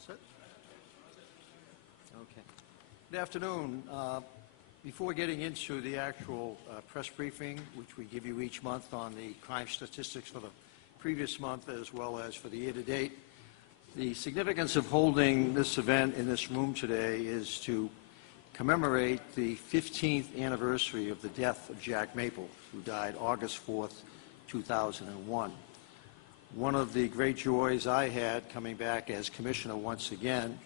all set? Okay. Good afternoon. Before getting into the actual press briefing, which we give you each month on the crime statistics for the previous month as well as for the year-to-date, the significance of holding this event in this room today is to commemorate the 15th anniversary of the death of Jack Maple, who died August 4th, 2001. One of the great joys I had coming back as commissioner once again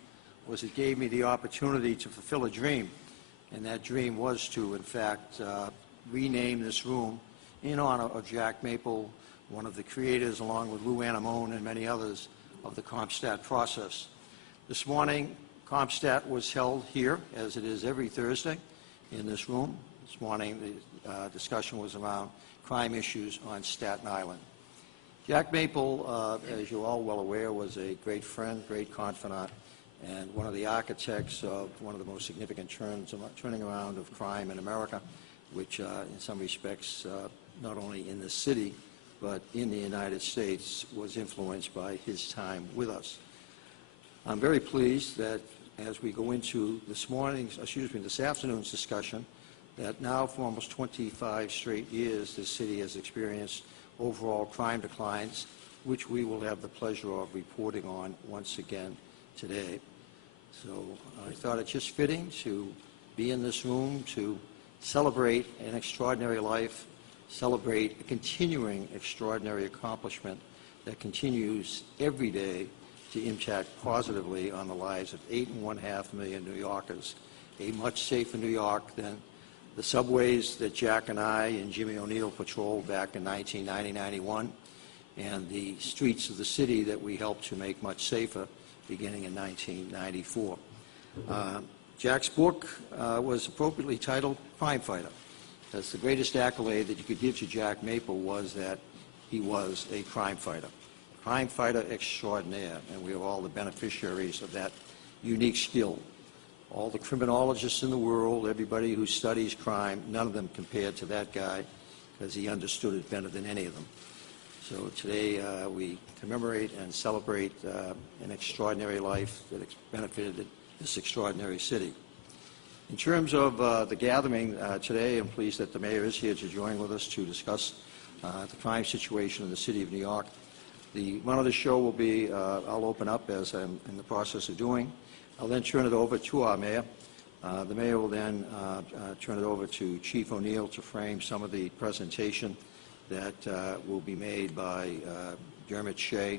was it gave me the opportunity to fulfill a dream, and that dream was to, in fact, rename this room in honor of Jack Maple, one of the creators, along with Lou Anamone and many others, of the CompStat process. This morning, CompStat was held here, as it is every Thursday, in this room. This morning, the discussion was around crime issues on Staten Island. Jack Maple, as you're all well aware, was a great friend, great confidant, and one of the architects of one of the most significant turning around of crime in America, which in some respects, not only in the city, but in the United States, was influenced by his time with us. I'm very pleased that as we go into this afternoon's discussion, that now for almost 25 straight years, this city has experienced overall crime declines, which we will have the pleasure of reporting on once again today. So I thought it just fitting to be in this room to celebrate an extraordinary life, celebrate a continuing extraordinary accomplishment that continues every day to impact positively on the lives of 8.5 million New Yorkers. A much safer New York than the subways that Jack and I and Jimmy ONeil patrolled back in 1990-91, and the streets of the city that we helped to make much safer beginning in 1994. Jack's book was appropriately titled Crime Fighter. That's the greatest accolade that you could give to Jack Maple, was that he was a crime fighter extraordinaire, and we are all the beneficiaries of that unique skill. All the criminologists in the world, everybody who studies crime, none of them compared to that guy, because he understood it better than any of them. So today we commemorate and celebrate an extraordinary life that benefited this extraordinary city. In terms of the gathering today, I'm pleased that the mayor is here to join with us to discuss the crime situation in the city of New York. The run of the show will be, I'll open up as I'm in the process of doing. I'll then turn it over to our mayor. The mayor will then turn it over to Chief ONeil to frame some of the presentation that will be made by Dermot Shea,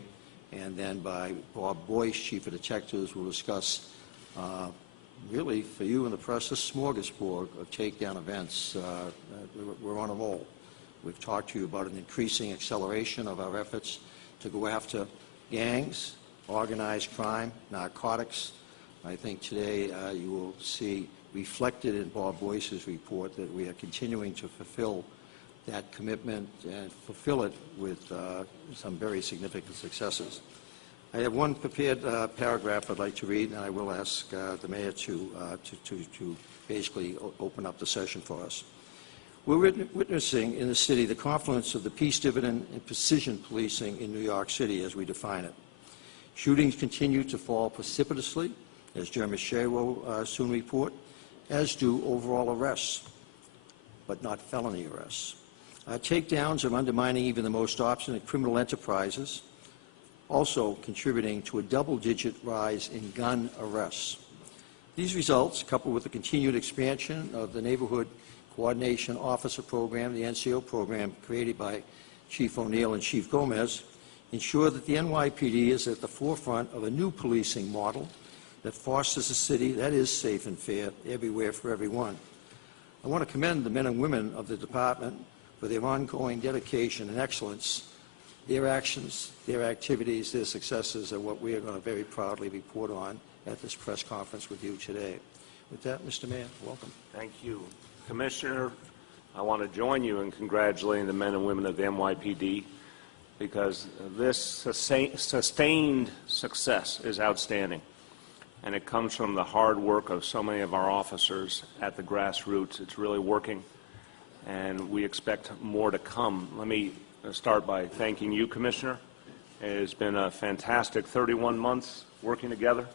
and then by Bob Boyce, Chief of Detectives, who will discuss really, for you in the press, a smorgasbord of takedown events. We're on a roll. We've talked to you about an increasing acceleration of our efforts to go after gangs, organized crime, narcotics. I think today you will see reflected in Bob Boyce's report that we are continuing to fulfill that commitment and fulfill it with some very significant successes. I have one prepared paragraph I'd like to read, and I will ask the mayor to basically open up the session for us. We're witnessing in the city the confluence of the peace dividend and precision policing in New York City as we define it. Shootings continue to fall precipitously, as Dermot Shea will soon report, as do overall arrests, but not felony arrests. Takedowns are undermining even the most obstinate criminal enterprises, also contributing to a double-digit rise in gun arrests. These results, coupled with the continued expansion of the Neighborhood Coordination Officer Program, the NCO program created by Chief ONeil and Chief Gomez, ensure that the NYPD is at the forefront of a new policing model that fosters a city that is safe and fair everywhere for everyone. I want to commend the men and women of the department for their ongoing dedication and excellence. Their actions, their activities, their successes are what we are going to very proudly report on at this press conference with you today. With that, Mr. Mayor, welcome. Thank you. Commissioner, I want to join you in congratulating the men and women of the NYPD, because this sustained success is outstanding, and it comes from the hard work of so many of our officers at the grassroots. It's really working, and we expect more to come. Let me start by thanking you, Commissioner. It has been a fantastic 31 months working together.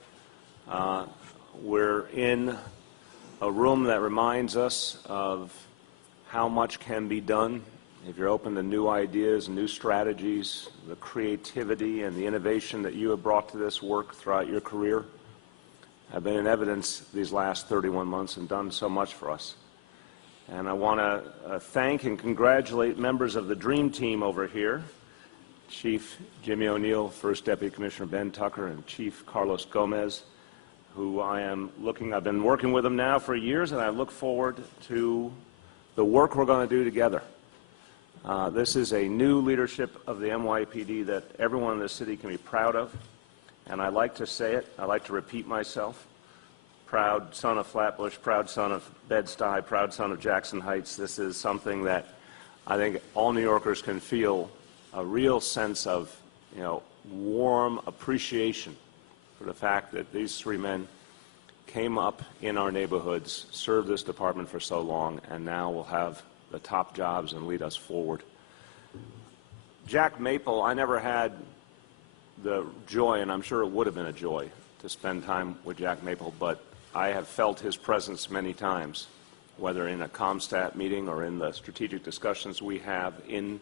We're in a room that reminds us of how much can be done if you're open to new ideas, new strategies, the creativity and the innovation that you have brought to this work throughout your career have been in evidence these last 31 months and done so much for us. And I want to thank and congratulate members of the Dream Team over here, Chief Jimmy ONeil, First Deputy Commissioner Ben Tucker, and Chief Carlos Gomez, who I've been working with them now for years, and I look forward to the work we're going to do together. This is a new leadership of the NYPD that everyone in this city can be proud of, and I like to say it, I like to repeat myself. Proud son of Flatbush, proud son of Bed-Stuy, proud son of Jackson Heights. This is something that I think all New Yorkers can feel a real sense of, warm appreciation for the fact that these three men came up in our neighborhoods, served this department for so long, and now will have the top jobs and lead us forward. Jack Maple, I never had the joy, and I'm sure it would have been a joy to spend time with Jack Maple, but I have felt his presence many times, whether in a ComStat meeting or in the strategic discussions we have in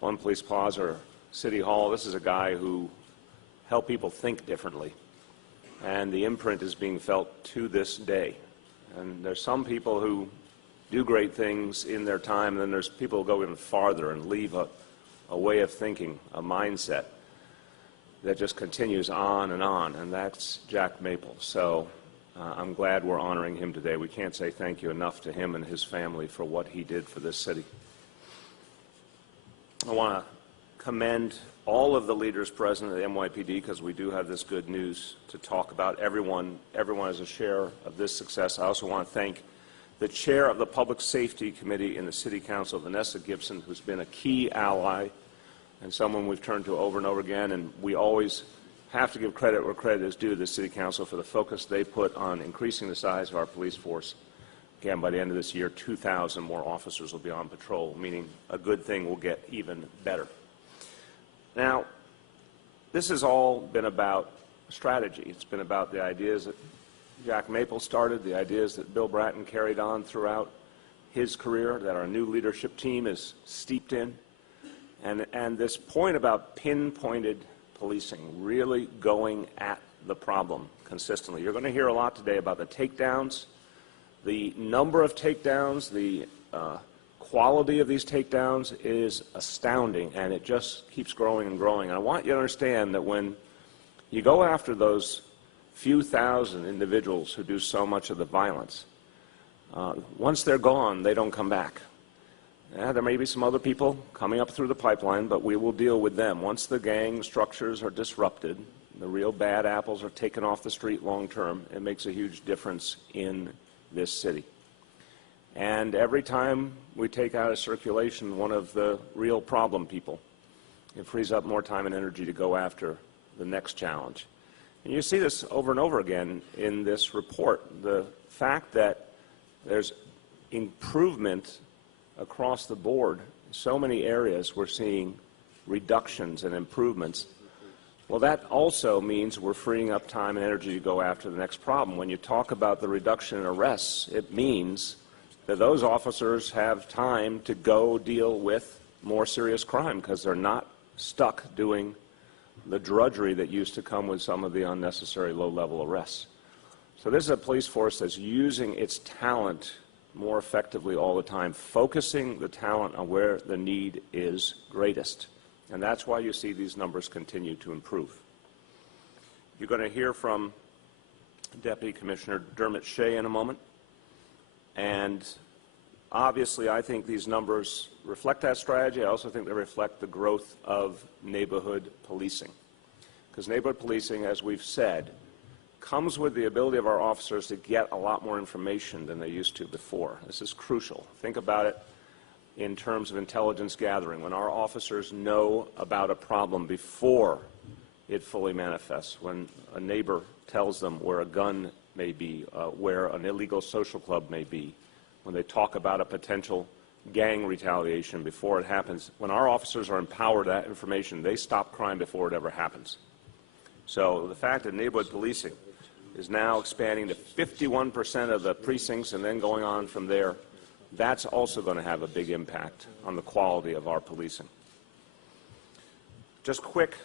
One Police Plaza or City Hall. This is a guy who helped people think differently, and the imprint is being felt to this day. And there's some people who do great things in their time, and then there's people who go even farther and leave a way of thinking, a mindset that just continues on, and that's Jack Maple. So I'm glad we're honoring him today. We can't say thank you enough to him and his family for what he did for this city. I want to commend all of the leaders present at the NYPD, because we do have this good news to talk about. Everyone has a share of this success. I also want to thank the chair of the Public Safety Committee in the City Council, Vanessa Gibson, who's been a key ally and someone we've turned to over and over again, and we always have to give credit where credit is due to the City Council for the focus they put on increasing the size of our police force. Again, by the end of this year, 2,000 more officers will be on patrol, meaning a good thing will get even better. Now, this has all been about strategy. It's been about the ideas that Jack Maple started, the ideas that Bill Bratton carried on throughout his career, that our new leadership team is steeped in, and this point about pinpointed policing, really going at the problem consistently. You're going to hear a lot today about the takedowns, the number of takedowns, the quality of these takedowns is astounding, and it just keeps growing and growing. And I want you to understand that when you go after those few thousand individuals who do so much of the violence, once they're gone, they don't come back. Yeah, there may be some other people coming up through the pipeline, but we will deal with them. Once the gang structures are disrupted, the real bad apples are taken off the street long term, it makes a huge difference in this city. And every time we take out of circulation one of the real problem people, it frees up more time and energy to go after the next challenge. And you see this over and over again in this report. The fact that there's improvement across the board, so many areas we're seeing reductions and improvements. Well, that also means we're freeing up time and energy to go after the next problem. When you talk about the reduction in arrests, it means that those officers have time to go deal with more serious crime because they're not stuck doing the drudgery that used to come with some of the unnecessary low-level arrests. So this is a police force that's using its talent more effectively all the time, focusing the talent on where the need is greatest. And that's why you see these numbers continue to improve. You're going to hear from Deputy Commissioner Dermot Shea in a moment. And obviously, I think these numbers reflect that strategy. I also think they reflect the growth of neighborhood policing. Because neighborhood policing, as we've said, comes with the ability of our officers to get a lot more information than they used to before. This is crucial. Think about it in terms of intelligence gathering. When our officers know about a problem before it fully manifests, when a neighbor tells them where a gun may be, where an illegal social club may be, when they talk about a potential gang retaliation before it happens, when our officers are empowered with that information, they stop crime before it ever happens. So the fact that neighborhood policing is now expanding to 51% of the precincts and then going on from there, that's also going to have a big impact on the quality of our policing. Just quick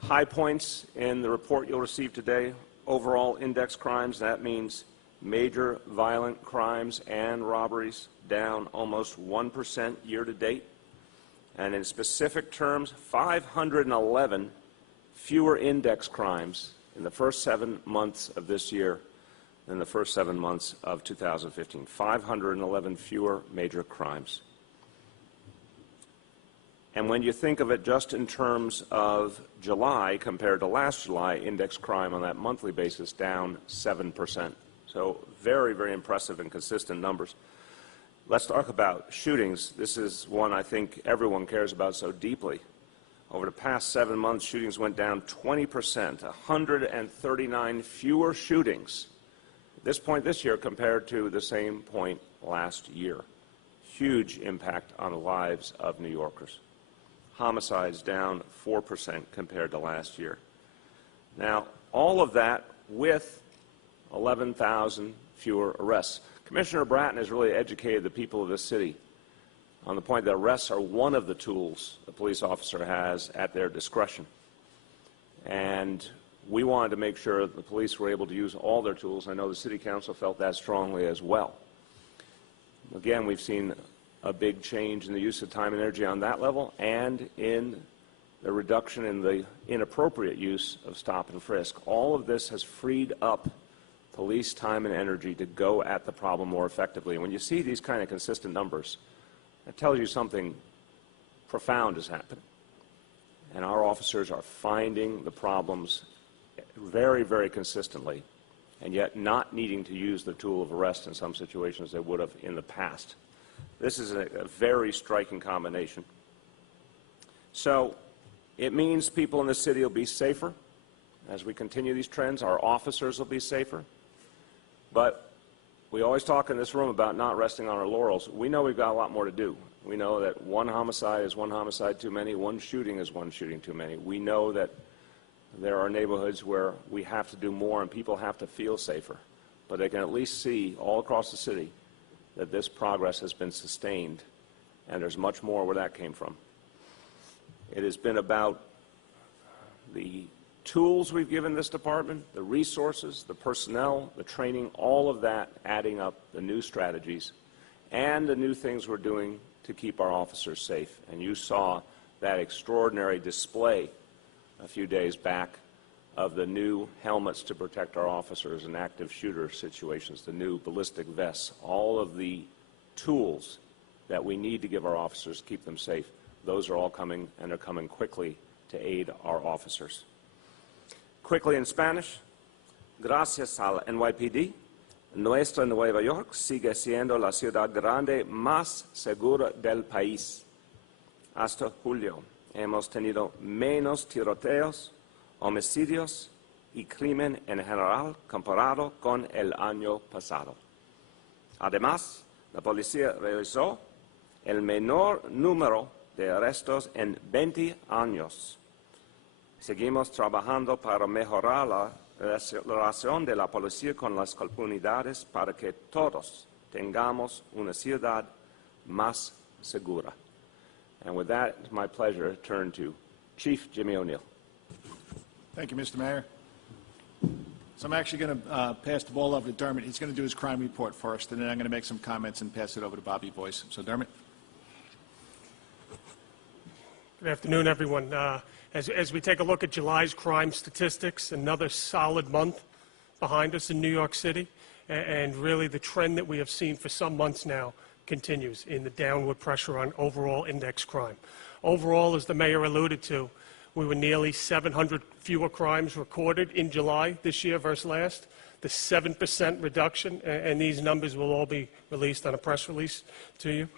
high points in the report you'll receive today. Overall index crimes, that means major violent crimes and robberies, down almost 1% year to date. And in specific terms, 511 fewer index crimes in the first 7 months of this year than the first 7 months of 2015. 511 fewer major crimes. And when you think of it just in terms of July compared to last July, index crime on that monthly basis down 7%. So very, very impressive and consistent numbers. Let's talk about shootings. This is one I think everyone cares about so deeply. Over the past 7 months, shootings went down 20%, 139 fewer shootings at this point this year compared to the same point last year. Huge impact on the lives of New Yorkers. Homicides down 4% compared to last year. Now, all of that with 11,000 fewer arrests. Commissioner Bratton has really educated the people of this city on the point that arrests are one of the tools a police officer has at their discretion. And we wanted to make sure that the police were able to use all their tools. I know the City Council felt that strongly as well. Again, we've seen a big change in the use of time and energy on that level and in the reduction in the inappropriate use of stop and frisk. All of this has freed up police time and energy to go at the problem more effectively. And when you see these kind of consistent numbers, it tells you something profound is happening. And our officers are finding the problems very, very consistently, and yet not needing to use the tool of arrest in some situations they would have in the past. This is a very striking combination. So it means people in the city will be safer. As we continue these trends, our officers will be safer. But we always talk in this room about not resting on our laurels. We know we've got a lot more to do. We know that one homicide is one homicide too many, one shooting is one shooting too many. We know that there are neighborhoods where we have to do more and people have to feel safer. But they can at least see all across the city that this progress has been sustained, and there's much more where that came from. It has been about the tools we've given this department, the resources, the personnel, the training, all of that adding up the new strategies and the new things we're doing to keep our officers safe. And you saw that extraordinary display a few days back of the new helmets to protect our officers in active shooter situations, the new ballistic vests, all of the tools that we need to give our officers, keep them safe. Those are all coming, and they're coming quickly to aid our officers. Quickly in Spanish, gracias al NYPD, nuestra Nueva York sigue siendo la ciudad grande más segura del país. Hasta julio hemos tenido menos tiroteos, homicidios y crimen en general comparado con el año pasado. Además, la policía realizó el menor número de arrestos en 20 años. Seguimos trabajando para mejorar la relación de la policía con las comunidades para que todos tengamos una ciudad más segura. And with that, it's my pleasure to turn to Chief Jimmy ONeil. Thank you, Mr. Mayor. So I'm actually going to pass the ball over to Dermot. He's going to do his crime report first, and then I'm going to make some comments and pass it over to Bobby Boyce. So, Dermot. Good afternoon, everyone. As we take a look at July's crime statistics, another solid month behind us in New York City, and really the trend that we have seen for some months now continues in the downward pressure on overall index crime. Overall, as the mayor alluded to, we were nearly 700 fewer crimes recorded in July this year versus last, the 7% reduction, and these numbers will all be released on a press release to you.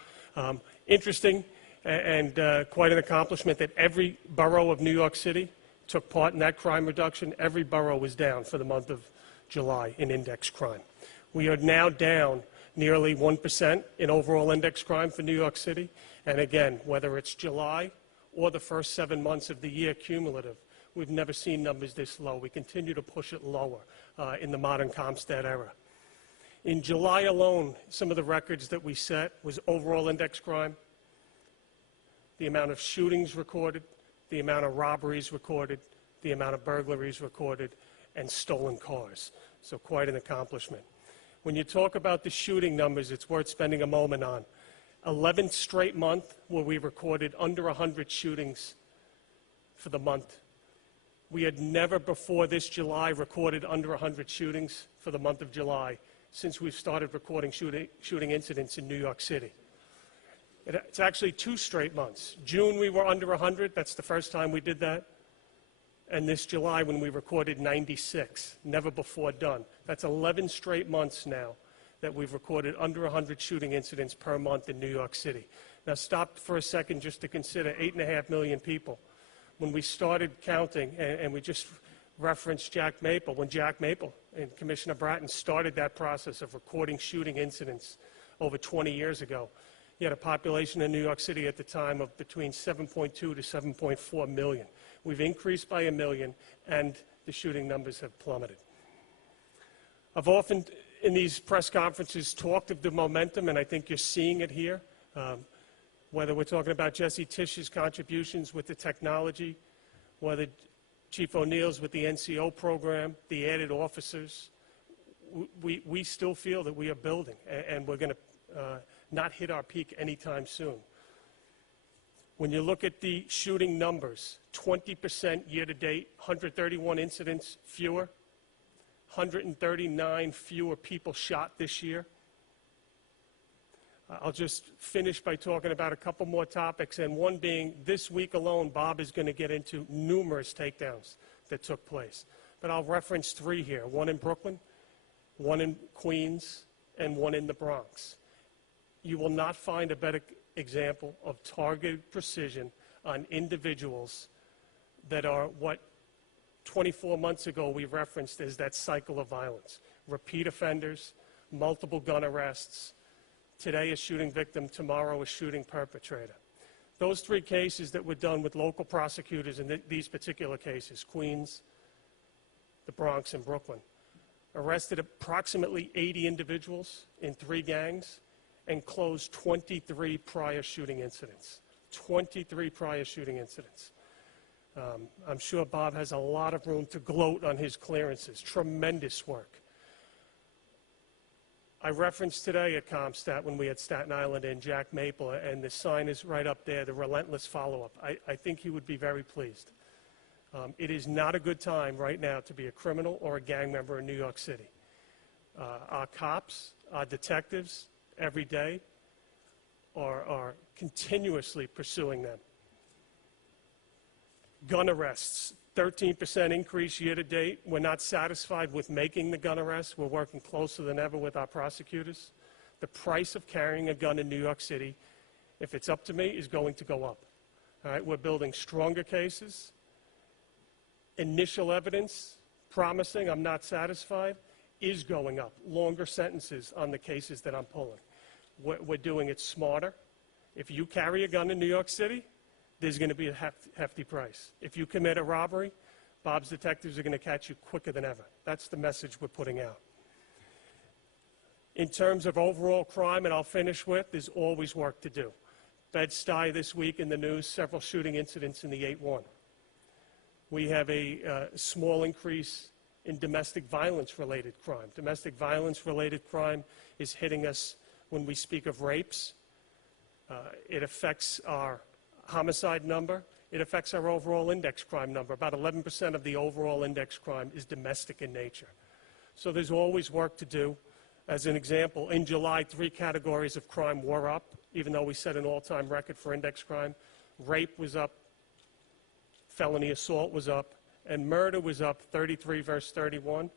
Interesting and quite an accomplishment that every borough of New York City took part in that crime reduction. Every borough was down for the month of July in index crime. We are now down nearly 1% in overall index crime for New York City. And again, whether it's July or the first 7 months of the year cumulative, We've never seen numbers this low. We continue to push it lower in the modern CompStat era. In July alone, some of the records that we set was overall index crime, the amount of shootings recorded, the amount of robberies recorded, the amount of burglaries recorded, and stolen cars. So quite an accomplishment. When you talk about the shooting numbers, it's worth spending a moment on. 11th straight month where we recorded under 100 shootings for the month. We had never before this July recorded under 100 shootings for the month of July since we've started recording shooting incidents in New York City. It's actually 2 straight months. June we were under 100, that's the first time we did that. And this July when we recorded 96, never before done. That's 11 straight months now that we've recorded under 100 shooting incidents per month in New York City. Now stop for a second just to consider 8.5 million people. When we started counting, and we just referenced Jack Maple, when Jack Maple and Commissioner Bratton started that process of recording shooting incidents over 20 years ago, you had a population in New York City at the time of between 7.2 to 7.4 million. We've increased by 1 million, and the shooting numbers have plummeted. I've often, in these press conferences, talked of the momentum, and I think you're seeing it here. Whether we're talking about Jesse Tisch's contributions with the technology, whether Chief ONeil's with the NCO program, the added officers, we still feel that we are building, and we're going to not hit our peak anytime soon. When you look at the shooting numbers, 20% year-to-date, 131 incidents fewer, 139 fewer people shot this year. I'll just finish by talking about a couple more topics, and one being this week alone, Bob is going to get into numerous takedowns that took place. But I'll reference 3 here, one in Brooklyn, one in Queens, and one in the Bronx. You will not find a better example of targeted precision on individuals that are what 24 months ago we referenced as that cycle of violence. Repeat offenders, multiple gun arrests, today a shooting victim, tomorrow a shooting perpetrator. Those 3 cases that were done with local prosecutors in these particular cases, Queens, the Bronx, and Brooklyn, arrested approximately 80 individuals in 3 gangs and closed 23 prior shooting incidents. 23 prior shooting incidents. I'm sure Bob has a lot of room to gloat on his clearances. Tremendous work. I referenced today at CompStat when we had Staten Island and Jack Maple, and the sign is right up there, the relentless follow-up. I think he would be very pleased. It is not a good time right now to be a criminal or a gang member in New York City. Our cops, our detectives, every day are continuously pursuing them. Gun arrests, 13% increase year to date. We're not satisfied with making the gun arrests. We're working closer than ever with our prosecutors. The price of carrying a gun in New York City, if it's up to me, is going to go up. All right, we're building stronger cases. Initial evidence, promising, I'm not satisfied, is going up. Longer sentences on the cases that I'm pulling. We're doing it smarter. If you carry a gun in New York City, there's going to be a hefty price. If you commit a robbery, Bob's detectives are going to catch you quicker than ever. That's the message we're putting out. In terms of overall crime, and I'll finish with, there's always work to do. Bed-Stuy this week in the news, several shooting incidents in the 8-1. We have a small increase in domestic violence-related crime. Domestic violence-related crime is hitting us when we speak of rapes. It affects our homicide number. It affects our overall index crime number. About 11% of the overall index crime is domestic in nature. So there's always work to do. As an example, in July, 3 categories of crime were up, even though we set an all-time record for index crime. Rape was up, felony assault was up, and murder was up 33 versus 31.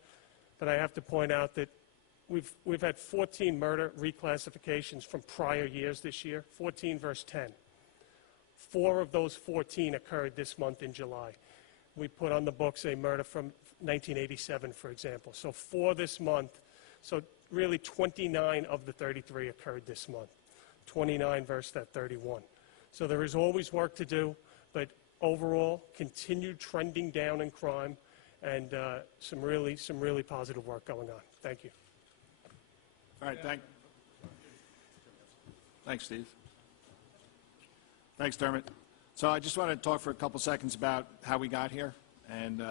But I have to point out that we've had 14 murder reclassifications from prior years this year, 14 versus 10. 4 of those 14 occurred this month in July. We put on the books a murder from 1987, for example. So 4 this month. So really 29 of the 33 occurred this month. 29 versus that 31. So there is always work to do, but overall continued trending down in crime, and some really positive work going on. Thank you. All right, thanks, Steve. Thanks, Dermot. So I just want to talk for a couple seconds about how we got here, and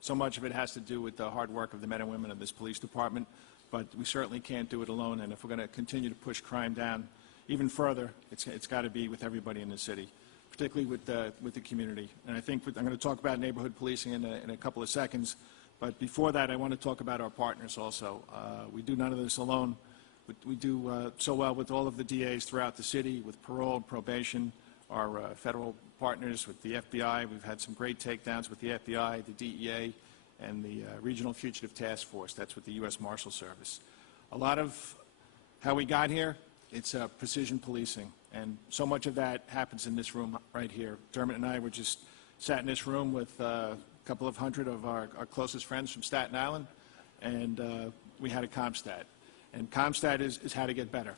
so much of it has to do with the hard work of the men and women of this police department, but we certainly can't do it alone, and if we're going to continue to push crime down even further, it's got to be with everybody in the city, particularly with the community. And I think I'm going to talk about neighborhood policing in a couple of seconds, but before that, I want to talk about our partners also. We do none of this alone. We do so well with all of the DAs throughout the city, with parole, probation, our federal partners with the FBI. We've had some great takedowns with the FBI, the DEA, and the Regional Fugitive Task Force. That's with the U.S. Marshal Service. A lot of how we got here, it's precision policing, and so much of that happens in this room right here. Dermot and I were just sat in this room with a couple of hundred of our closest friends from Staten Island, and we had a CompStat. And CompStat is how to get better.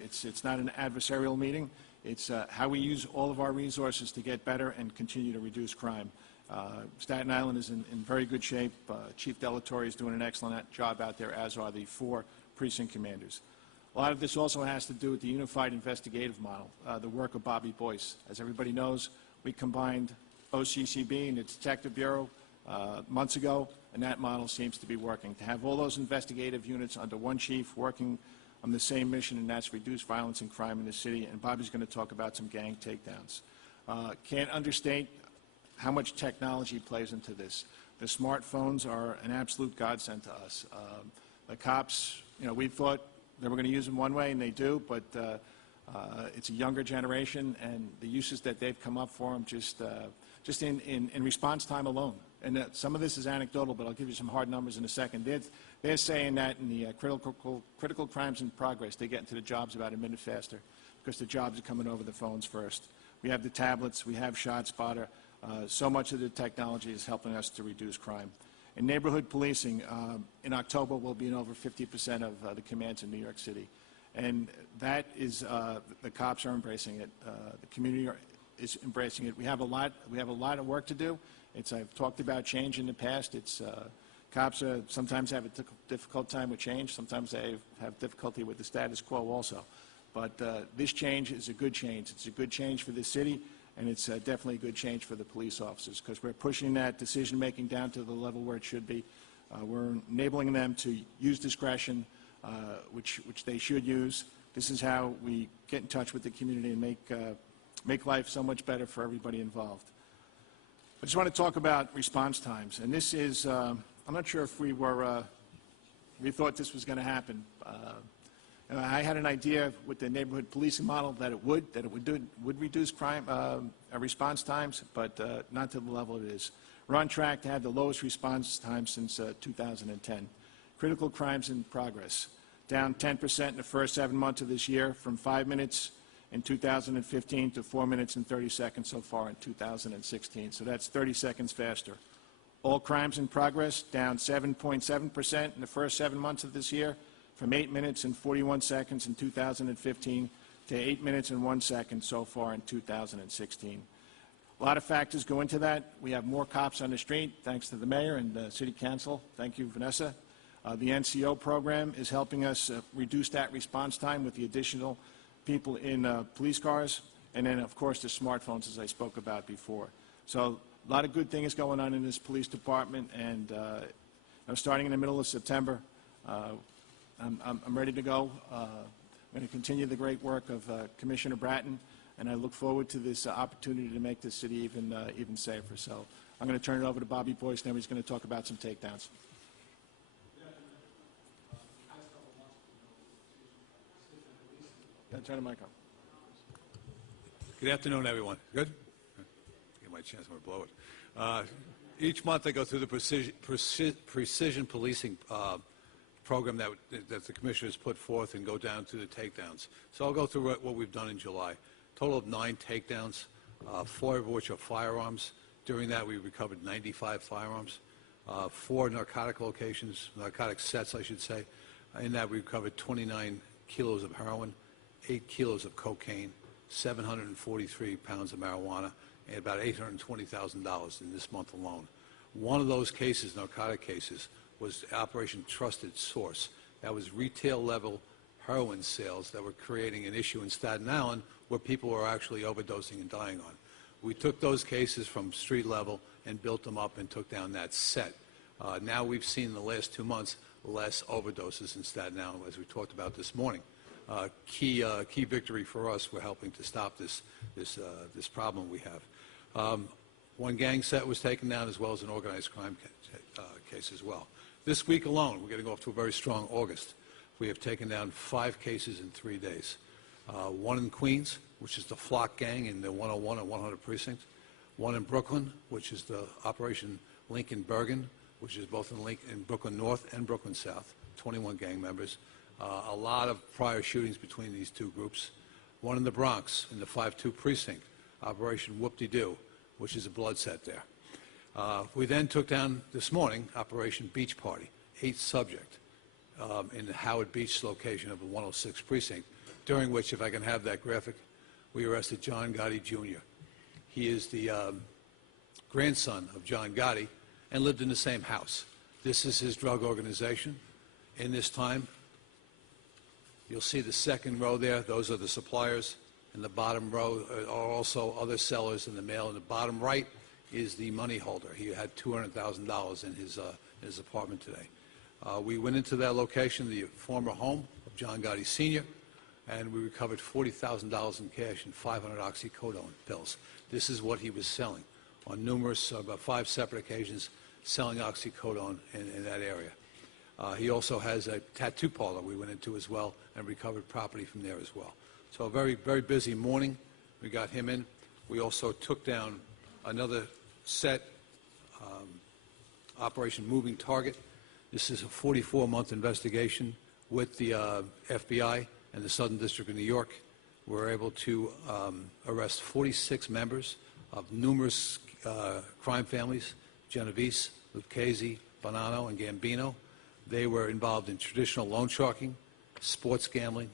It's not an adversarial meeting. It's how we use all of our resources to get better and continue to reduce crime. Staten Island is in very good shape. Chief Delatorre is doing an excellent job out there, as are the 4 precinct commanders. A lot of this also has to do with the unified investigative model, the work of Bobby Boyce. As everybody knows, we combined OCCB and the Detective Bureau months ago, and that model seems to be working. To have all those investigative units under one chief working on the same mission, and that's reduce violence and crime in the city, and Bobby's going to talk about some gang takedowns. Can't understate how much technology plays into this. The smartphones are an absolute godsend to us. The cops, we thought they were going to use them one way, and they do, but it's a younger generation, and the uses that they've come up for them just in response time alone. And some of this is anecdotal, but I'll give you some hard numbers in a second. They're saying that in the critical crimes in progress, they get into the jobs about a minute faster because the jobs are coming over the phones first. We have the tablets, we have ShotSpotter. So much of the technology is helping us to reduce crime. In neighborhood policing, in October, we'll be in over 50% of the commands in New York City. And that is, the cops are embracing it. The community is embracing it. We have a lot of work to do. I've talked about change in the past. Cops sometimes have a difficult time with change. Sometimes they have difficulty with the status quo also. But this change is a good change. It's a good change for the city, and it's definitely a good change for the police officers because we're pushing that decision-making down to the level where it should be. We're enabling them to use discretion, which they should use. This is how we get in touch with the community and make life so much better for everybody involved. I just want to talk about response times, and this is, I'm not sure if we thought this was going to happen. I had an idea with the neighborhood policing model that it would reduce crime response times, but not to the level it is. We're on track to have the lowest response time since 2010. Critical crimes in progress, down 10% in the first 7 months of this year, from 5 minutes in 2015 to 4 minutes and 30 seconds so far in 2016. So that's 30 seconds faster. All crimes in progress, down 7.7% in the first 7 months of this year, from 8 minutes and 41 seconds in 2015 to 8 minutes and 1 second so far in 2016. A lot of factors go into that. We have more cops on the street, thanks to the mayor and the city council. Thank you, Vanessa. The NCO program is helping us reduce that response time with the additional people in police cars, and then, of course, the smartphones, as I spoke about before. So a lot of good things going on in this police department, and starting in the middle of September, I'm ready to go. I'm going to continue the great work of Commissioner Bratton, and I look forward to this opportunity to make this city even safer. So I'm going to turn it over to Bobby Boyce, now he's going to talk about some takedowns. Turn the mic on. Good afternoon, everyone. Good? Get my chance, I'm going to blow it. Each month I go through the precision policing program that the commissioners put forth and go down through the takedowns. So I'll go through what we've done in July. Total of 9 takedowns, 4 of which are firearms. During that, we recovered 95 firearms, 4 narcotic sets, I should say. In that, we recovered 29 kilos of heroin, 8 kilos of cocaine, 743 pounds of marijuana, and about $820,000 in this month alone. One of those cases, narcotic cases, was Operation Trusted Source. That was retail-level heroin sales that were creating an issue in Staten Island where people were actually overdosing and dying on. We took those cases from street level and built them up and took down that set. Now we've seen in the last 2 months less overdoses in Staten Island, as we talked about this morning. Key victory for us. We're helping to stop this problem we have. One gang set was taken down, as well as an organized crime case as well. This week alone, we're getting off to a very strong August. We have taken down 5 cases in 3 days. One in Queens, which is the Flock Gang in the 101 and 100 precinct. One in Brooklyn, which is the Operation Lincoln Bergen, which is both in Brooklyn North and Brooklyn South, 21 gang members. A lot of prior shootings between these two groups. One in the Bronx, in the 5-2 precinct, Operation Whoop-de-Doo, which is a blood set there. We then took down this morning Operation Beach Party, 8th subject in the Howard Beach location of the 106 precinct, during which, if I can have that graphic, we arrested John Gotti Jr. He is the grandson of John Gotti and lived in the same house. This is his drug organization. In this time, you'll see the second row there. Those are the suppliers. In the bottom row are also other sellers in the mail. In the bottom right is the money holder. He had $200,000 in his apartment today. We went into that location, the former home of John Gotti Sr., and we recovered $40,000 in cash and 500 oxycodone pills. This is what he was selling on numerous, about 5 separate occasions, selling oxycodone in that area. He also has a tattoo parlor we went into as well and recovered property from there as well. So a very, very busy morning. We got him in. We also took down another set, Operation Moving Target. This is a 44-month investigation with the FBI and the Southern District of New York. We were able to arrest 46 members of numerous crime families, Genovese, Lucchese, Bonanno, and Gambino. They were involved in traditional loan sharking, sports gambling,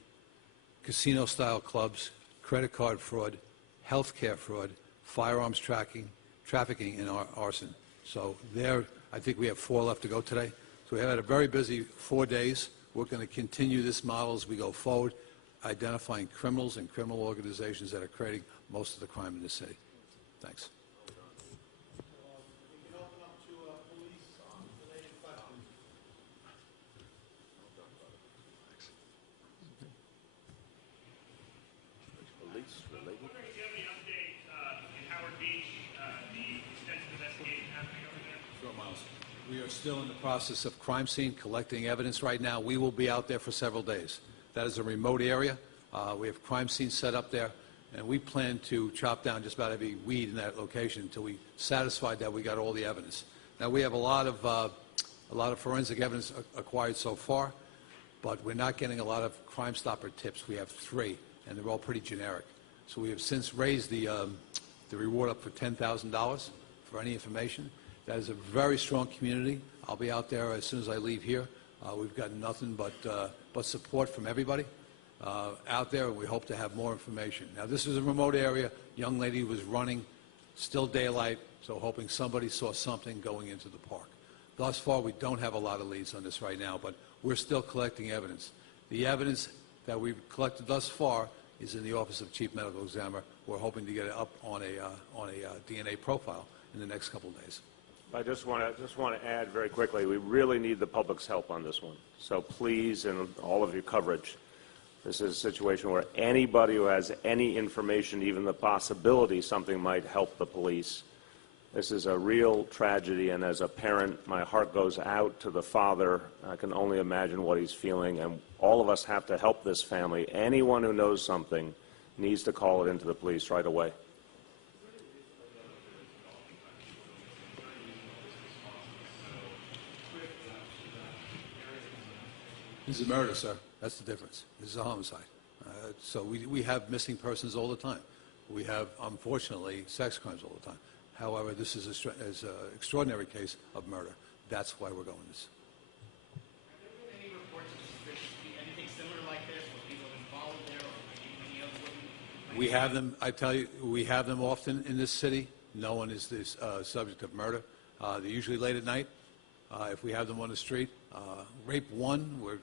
casino-style clubs, credit card fraud, healthcare fraud, firearms trafficking, and arson. So there, I think we have 4 left to go today. So we have had a very busy 4 days. We're going to continue this model as we go forward, identifying criminals and criminal organizations that are creating most of the crime in the city. Thanks. We are still in the process of crime scene collecting evidence right now. We will be out there for several days. That is a remote area. We have crime scenes set up there, and we plan to chop down just about every weed in that location until we satisfied that we got all the evidence. Now we have a lot of forensic evidence acquired so far, but we're not getting a lot of Crime Stopper tips. We have 3, and they're all pretty generic. So we have since raised the reward up for $10,000 for any information. That is a very strong community. I'll be out there as soon as I leave here. We've got nothing but support from everybody out there, and we hope to have more information. Now, this is a remote area. Young lady was running, still daylight, so hoping somebody saw something going into the park. Thus far, we don't have a lot of leads on this right now, but we're still collecting evidence. The evidence that we've collected thus far is in the Office of Chief Medical Examiner. We're hoping to get it up on a DNA profile in the next couple of days. I just want to add very quickly, we really need the public's help on this one. So please, and all of your coverage, this is a situation where anybody who has any information, even the possibility something might help the police, this is a real tragedy, and as a parent, my heart goes out to the father. I can only imagine what he's feeling, and all of us have to help this family. Anyone who knows something needs to call it into the police right away. This is a murder, sir. That's the difference. This is a homicide. So we have missing persons all the time. We have, unfortunately, sex crimes all the time. However, this is an extraordinary case of murder. That's why we're going this. Have there been any reports of anything similar like this, where people have been followed there, or maybe many other women We have them, I tell you, we have them often in this city. No one is this subject of murder. They're usually late at night. If we have them on the street, rape one, where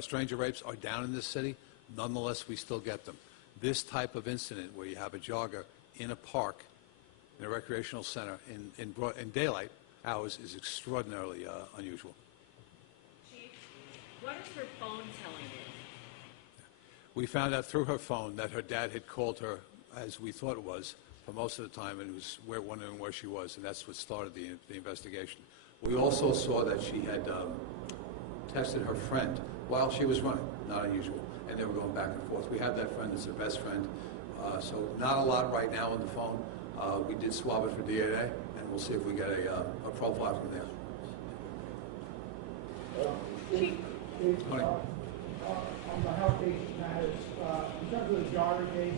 stranger rapes are down in this city. Nonetheless, we still get them. This type of incident where you have a jogger in a park, in a recreational center, in daylight hours is extraordinarily unusual. Chief, what is her phone telling you? We found out through her phone that her dad had called her, as we thought it was, for most of the time, and we're wondering where she was, and that's what started the investigation. We also saw that she had texted her friend while she was running, not unusual, and they were going back and forth. We have that friend as her best friend, so not a lot right now on the phone. We did swab it for DNA, and we'll see if we get a profile from there. Tony. On the health case matters, in terms of the jogger case,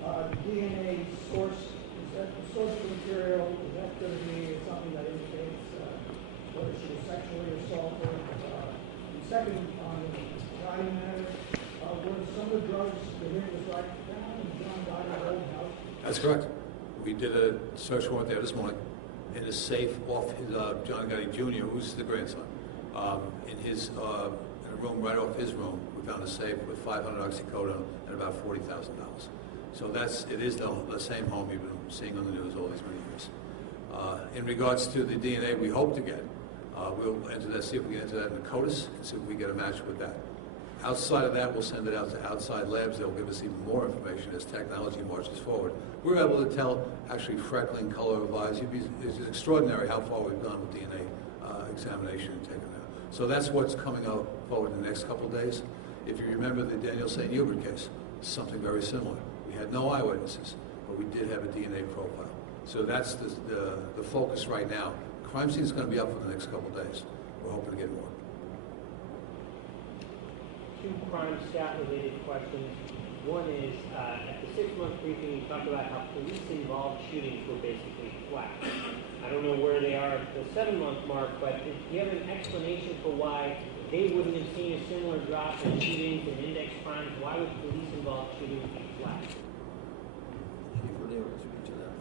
the DNA source, is that the source of material, is that going to be something that indicates whether she was sexually assaulted? And second, on the driving matter, were some of the drugs that hit was right down in John Guy's old house? That's correct. We did a search warrant there this morning in a safe off his, John Gotti Jr., who's the grandson. In his in a room right off his room, we found a safe with 500 oxycodone and about $40,000. So it is the same home you've been seeing on the news all these many years. In regards to the DNA we hope to get, we'll enter that, see if we can enter that in the CODIS and see if we get a match with that. Outside of that, we'll send it out to outside labs. They'll give us even more information as technology marches forward. We're able to tell actually freckling, color of eyes. It's extraordinary how far we've gone with DNA examination and taking it out. So that's what's coming out forward in the next couple of days. If you remember the Daniel St. Hubert case, something very similar. We had no eyewitnesses, but we did have a DNA profile. So that's the focus right now. The crime scene is going to be up for the next couple of days. We're hoping to get more. Two crime staff-related questions. One is, at the 6-month briefing, you talked about how police-involved shootings were basically flat. I don't know where they are at the 7-month mark, but do you have an explanation for why they wouldn't have seen a similar drop in shootings and index crimes? Why would police-involved shootings be flat? Chief ONeil will speak to that.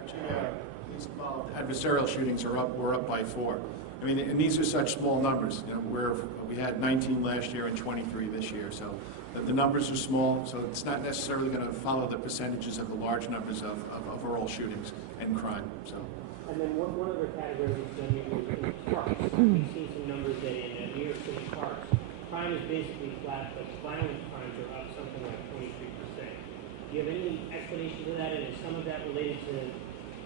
Actually, police-involved adversarial shootings are up. We're up by 4. I mean, and these are such small numbers. You know, we had 19 last year and 23 this year, so the numbers are small. So it's not necessarily going to follow the percentages of the large numbers of overall shootings and crime. So. And then one other category we've done in parks. We've seen some numbers that in New York City parks, crime is basically flat, but violent crimes are up something like 23%. Do you have any explanation to that? And is some of that related to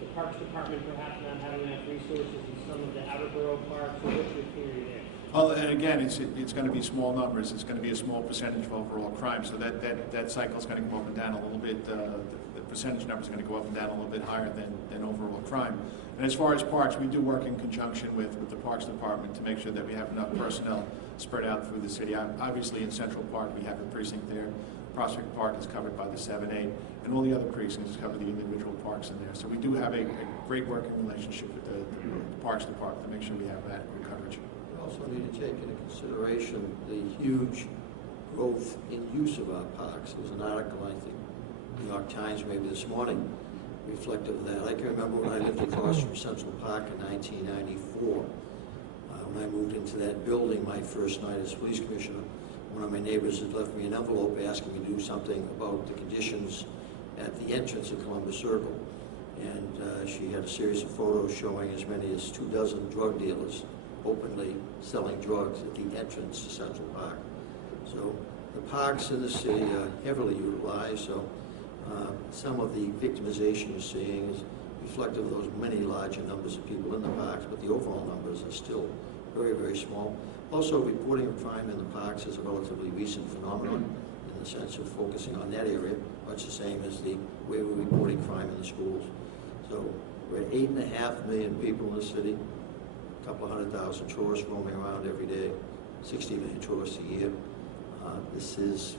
the Parks Department perhaps not having enough resources in some of the outer borough parks, or what's your theory there? Well, and again, it's going to be small numbers. It's going to be a small percentage of overall crime, so that cycle is going to go up and down a little bit. The percentage number is going to go up and down a little bit higher than overall crime. And as far as parks, we do work in conjunction with the Parks Department to make sure that we have enough personnel spread out through the city. Obviously, in Central Park, we have a precinct there. Prospect Park is covered by the 7-8, and all the other precincts cover the individual parks in there. So we do have a great working relationship with the Parks Department to make sure we have adequate coverage. We also need to take into consideration the huge growth in use of our parks. There was an article, I think, New York Times maybe this morning, reflective of that. I can remember when I lived across from Central Park in 1994. When I moved into that building my first night as police commissioner, one of my neighbors had left me an envelope asking me to do something about the conditions at the entrance of Columbus Circle. And she had a series of photos showing as many as 24 drug dealers openly selling drugs at the entrance to Central Park. So the parks in the city are heavily utilized, so some of the victimization you're seeing is reflective of those many larger numbers of people in the parks, but the overall numbers are still very, very small. Also, reporting of crime in the parks is a relatively recent phenomenon in the sense of focusing on that area, much the same as the way we're reporting crime in the schools. So we're at 8.5 million people in the city, a couple of 100,000 tourists roaming around every day, 60 million tourists a year. This is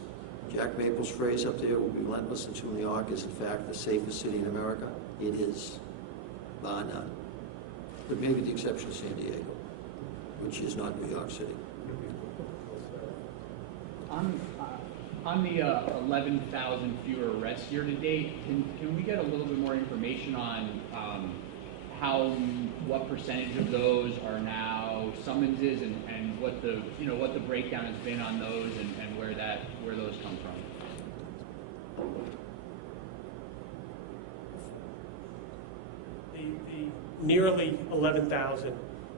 Jack Maple's phrase up there, will be relentless until New York is in fact the safest city in America. It is, bar none, with maybe the exception of San Diego, which is not New York City. On the 11,000 fewer arrests year to date, can we get a little bit more information on what percentage of those are now summonses, and what the breakdown has been on those, and where those come from? The nearly 11,000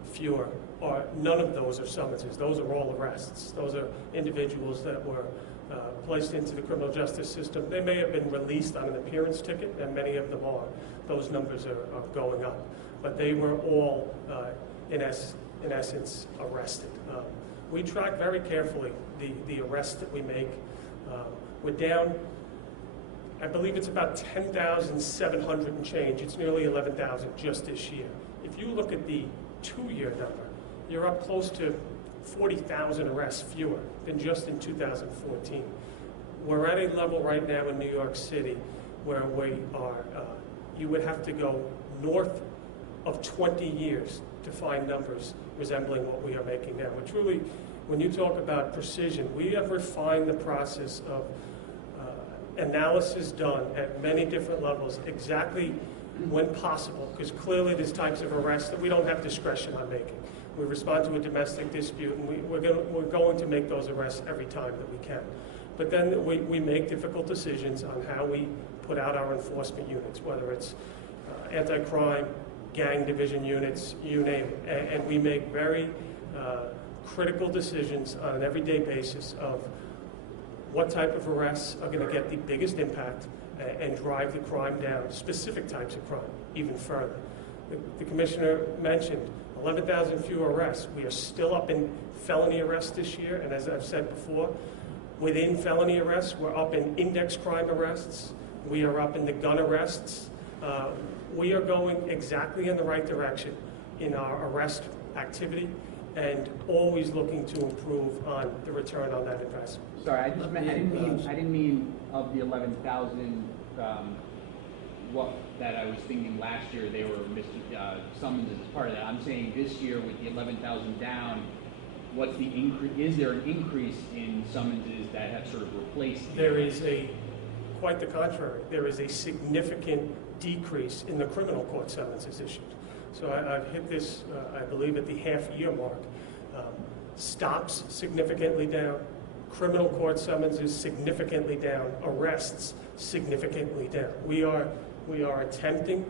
fewer none of those are summonses. Those are all arrests. Those are individuals that were placed into the criminal justice system. They may have been released on an appearance ticket, and many of them are. Those numbers are going up. But they were all, in essence, arrested. We track very carefully the arrests that we make. We're down, I believe it's about 10,700 and change. It's nearly 11,000 just this year. If you look at the 2-year number, you're up close to 40,000 arrests fewer than just in 2014. We're at a level right now in New York City where we are, you would have to go north of 20 years to find numbers resembling what we are making now. We're truly, when you talk about precision, we have refined the process of analysis done at many different levels, exactly when possible, because clearly there's types of arrests that we don't have discretion on making. We respond to a domestic dispute, and we're going to make those arrests every time that we can. But then we make difficult decisions on how we put out our enforcement units, whether it's anti-crime, gang division units, you name it. And we make very critical decisions on an everyday basis of what type of arrests are going to get the biggest impact and drive the crime down, specific types of crime, even further. The commissioner mentioned 11,000 fewer arrests. We are still up in felony arrests this year, and as I've said before, within felony arrests, we're up in index crime arrests. We are up in the gun arrests. We are going exactly in the right direction in our arrest activity, and always looking to improve on the return on that investment. Sorry, I didn't mean of the 11,000. What that I was thinking last year they were summonses as part of that. I'm saying this year with the 11,000 down, what's the increase? Is there an increase in summonses that have sort of replaced? There is quite the contrary. There is a significant decrease in the criminal court summonses issued. So I've hit this, I believe, at the half-year mark. Stops significantly down, criminal court summonses significantly down, arrests significantly down. We are attempting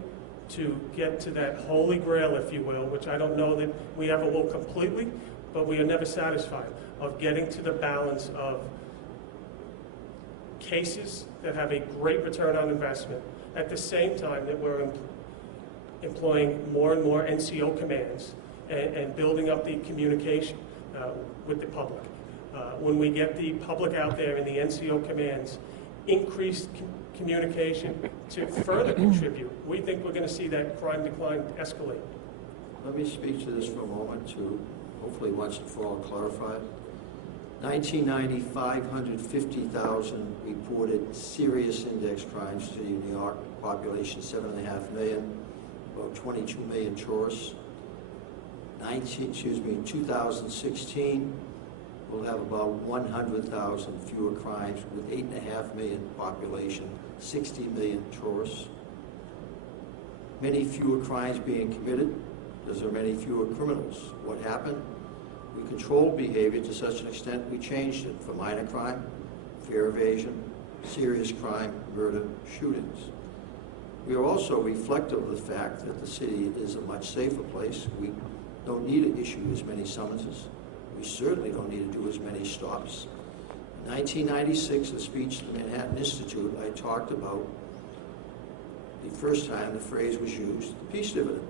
to get to that holy grail, if you will, which I don't know that we ever will completely, but we are never satisfied, of getting to the balance of cases that have a great return on investment at the same time that we're employing more and more NCO commands and building up the communication with the public. When we get the public out there in the NCO commands, increased communication to further contribute, we think we're going to see that crime decline escalate. Let me speak to this for a moment to hopefully once and for all clarify. 1990, 550,000 reported serious index crimes to the New York population, 7.5 million, about 22 million tourists. 2016, we'll have about 100,000 fewer crimes with 8.5 million population, 60 million tourists. Many fewer crimes being committed, because there are many fewer criminals. What happened? We controlled behavior to such an extent we changed it for minor crime, fare evasion, serious crime, murder, shootings. We are also reflective of the fact that the city is a much safer place. We don't need to issue as many summonses. We certainly don't need to do as many stops. In 1996, a speech at the Manhattan Institute, I talked about the first time the phrase was used, the peace dividend.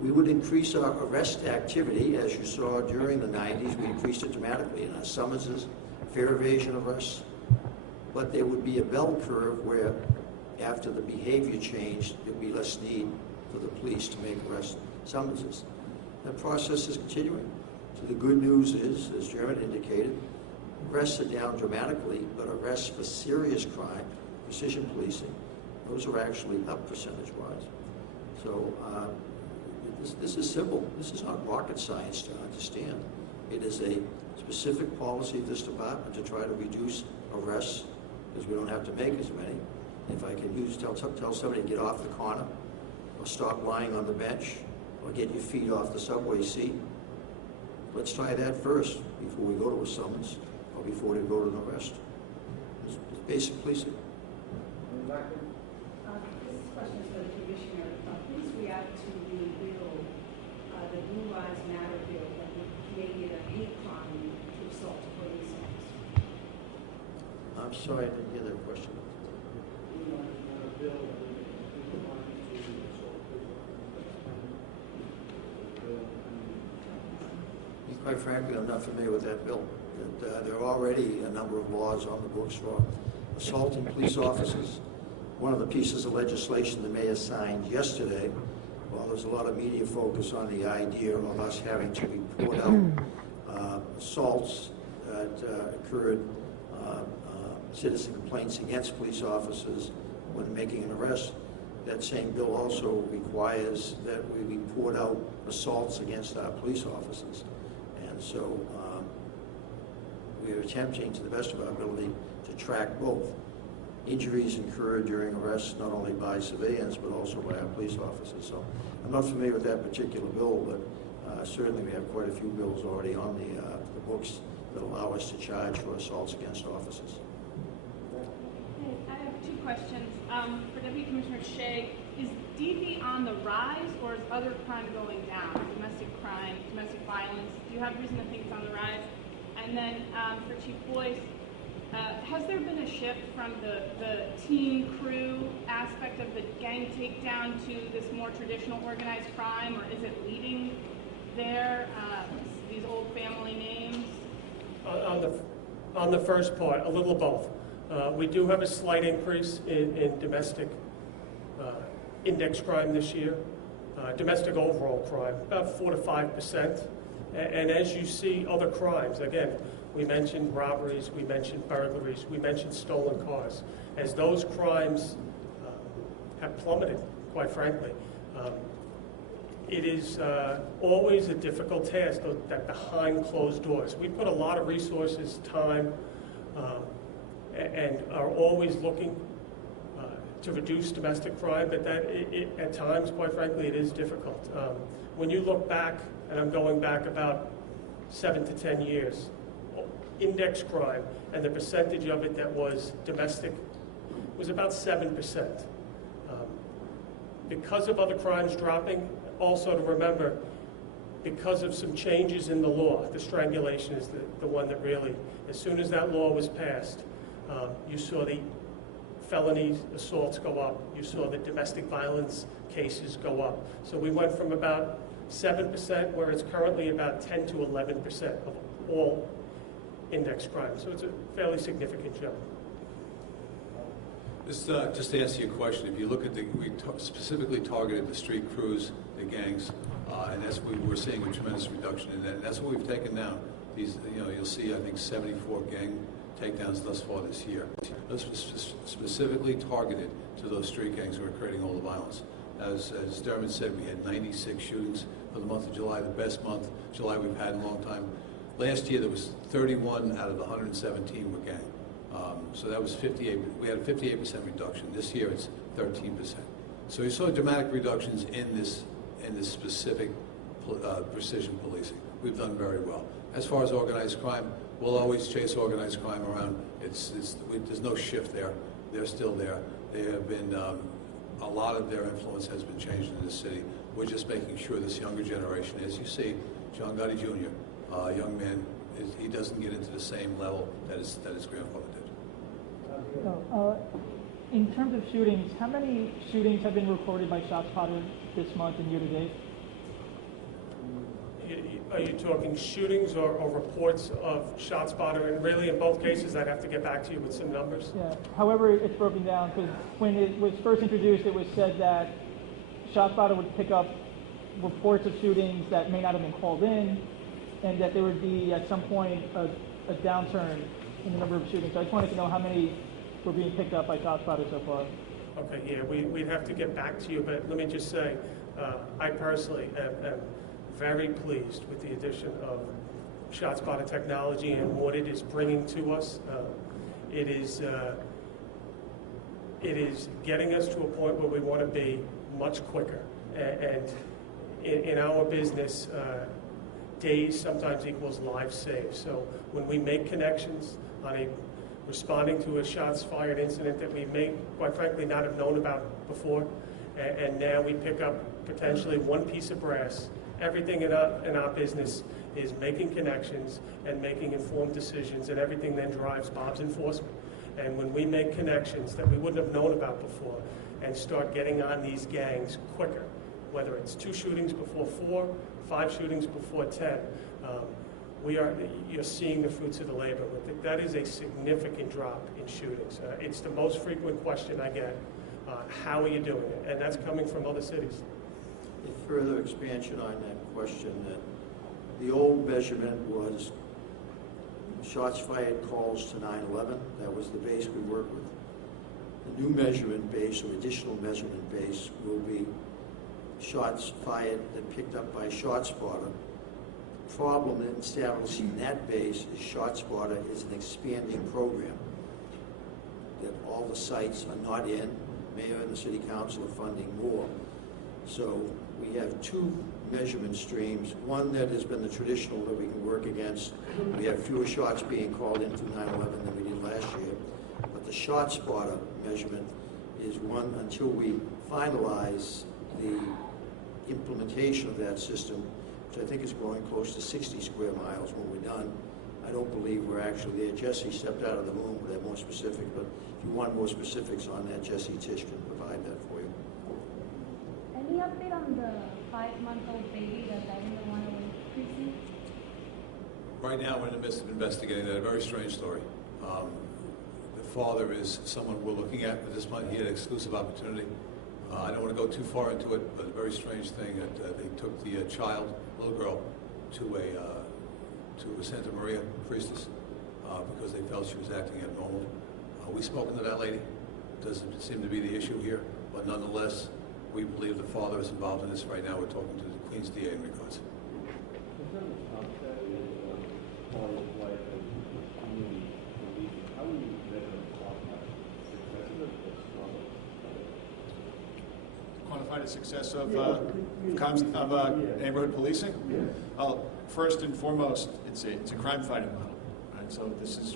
We would increase our arrest activity, as you saw during the 90s. We increased it dramatically in our summonses, fare evasion arrests, but there would be a bell curve where after the behavior changed, there would be less need for the police to make arrest summonses. That process is continuing. So the good news is, as Jeremy indicated, arrests are down dramatically, but arrests for serious crime, precision policing, those are actually up percentage-wise. So this is simple. This is not rocket science to understand. It is a specific policy of this department to try to reduce arrests, because we don't have to make as many. If I can tell somebody to get off the corner, or stop lying on the bench, or get your feet off the subway seat, let's try that first before we go to a summons, or before we go to an arrest. It's basic policing. This question is for the Commissioner. Please react to the bill, the Blue Lives Matter bill, that would make it a hate crime to assault a police officer. I'm sorry, I didn't hear that question. Blue Lives Matter bill that would make it a crime to assault police officers. Quite frankly, I'm not familiar with that bill. There are already a number of laws on the books for assaulting police officers. One of the pieces of legislation the mayor signed yesterday, while there's a lot of media focus on the idea of us having to report out assaults that occurred, citizen complaints against police officers when making an arrest, that same bill also requires that we report out assaults against our police officers. And so we are attempting to the best of our ability to track both injuries incurred during arrests, not only by civilians, but also by our police officers. So I'm not familiar with that particular bill, but certainly we have quite a few bills already on the books that allow us to charge for assaults against officers. I have two questions. For Deputy Commissioner Shea, is DV on the rise, or is other crime going down? Domestic crime, domestic violence? Do you have reason to think it's on the rise? And then for Chief Boyce, has there been a shift from the team crew aspect of the gang takedown to this more traditional organized crime, or is it leading there, these old family names? On the first part, a little of both. We do have a slight increase in domestic index crime this year. Domestic overall crime, about 4 to 5%. And as you see other crimes, again, we mentioned robberies, we mentioned burglaries, we mentioned stolen cars. As those crimes have plummeted, quite frankly, it is always a difficult task that behind closed doors. We put a lot of resources, time, and are always looking to reduce domestic crime, but at times, quite frankly, it is difficult. When you look back, and I'm going back about 7 to 10 years, index crime and the percentage of it that was domestic was about 7%. Because of other crimes dropping, also to remember, because of some changes in the law, the strangulation is the one that really, as soon as that law was passed, you saw the felony assaults go up, you saw the domestic violence cases go up. So we went from about 7%, where it's currently about 10 to 11% of all index crime. So it's a fairly significant jump. Just to answer your question, if you look at specifically targeted the street crews, the gangs, and we're seeing a tremendous reduction in that. And that's what we've taken down. These, you'll see, I think, 74 gang takedowns thus far this year. Those specifically targeted to those street gangs who are creating all the violence. As Dermot said, we had 96 shootings for the month of July, the best month July we've had in a long time. Last year there was 31 out of the 117 were gang. So that was 58. We had a 58% reduction. This year it's 13%. So you saw dramatic reductions in this specific precision policing. We've done very well. As far as organized crime, we'll always chase organized crime around. There's no shift there. They're still there. They have been, a lot of their influence has been changed in this city. We're just making sure this younger generation, as you see, John Gotti Jr., a young man, he doesn't get into the same level that his grandfather did. In terms of shootings, how many shootings have been reported by ShotSpotter this month and year to date? Are you talking shootings or reports of ShotSpotter? And really, in both cases, I'd have to get back to you with some numbers. Yeah. However, it's broken down, because when it was first introduced, it was said that ShotSpotter would pick up reports of shootings that may not have been called in, and that there would be, at some point, a downturn in the number of shootings. So I just wanted to know how many were being picked up by ShotSpotter so far. Okay, yeah, we'd have to get back to you, but let me just say, I personally am very pleased with the addition of ShotSpotter technology and what it is bringing to us. It is getting us to a point where we want to be much quicker. And in our business, days sometimes equals lives saved. So when we make connections on responding to a shots fired incident that we may, quite frankly, not have known about before, and now we pick up potentially one piece of brass. Everything in our business is making connections and making informed decisions, and everything then drives Bob's enforcement. And when we make connections that we wouldn't have known about before and start getting on these gangs quicker, whether it's 2 shootings before 4, 5 shootings before 10, you're seeing the fruits of the labor. That is a significant drop in shootings. It's the most frequent question I get. How are you doing it? And that's coming from other cities. A further expansion on that question, that the old measurement was shots fired calls to 9/11. That was the base we worked with. The new measurement base or additional measurement base will be shots fired and picked up by ShotSpotter. The problem in establishing that base is ShotSpotter is an expanding program that all the sites are not in. Mayor and the City Council are funding more. So we have 2 measurement streams. One that has been the traditional that we can work against. We have fewer shots being called in from 9/11 than we did last year. But the ShotSpotter measurement is one until we finalize the implementation of that system, which I think is going close to 60 square miles when we're done. I don't believe we're actually there. Jesse stepped out of the room, but they're more specific. But if you want more specifics on that, Jesse Tisch can provide that for you. Any update on the 5-month-old baby that died in the 101 precinct? Right now, we're in the midst of investigating that. A very strange story. The father is someone we're looking at this month. He had exclusive opportunity. I don't want to go too far into it, but a very strange thing that they took the child, little girl, to a Santa Maria priestess because they felt she was acting abnormally. We've spoken to that lady. Doesn't seem to be the issue here, but nonetheless, we believe the father is involved in this right now. We're talking to the Queen's DA in regards. Quantify the success of neighborhood policing? Well, first and foremost, it's a crime-fighting model. Right? So